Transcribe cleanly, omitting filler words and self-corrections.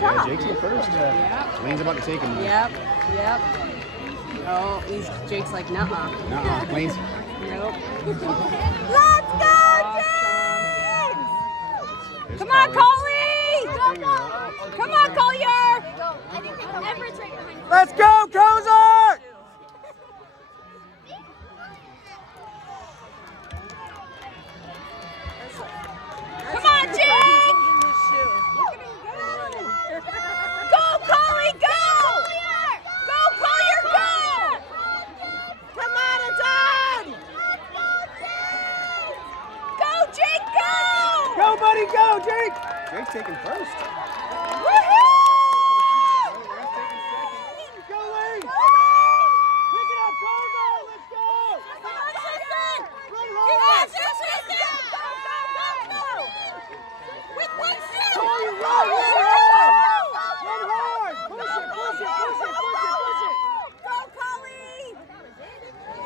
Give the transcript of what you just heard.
top. Jake's in first. Yep. Lane's about to take him. Yep. Oh, Jake's like, nuh-uh. Nuh-uh. Lane's. Nope. Let's go, Awesome. James! Come on, Coley! Come on, Collier! Let's go, Kozer! Come on, Jake! Go, Coley, go! Go, Collier, go! Come on, it's on! Go, Jake, go! Go, buddy, go, Jake! Jake's taking first.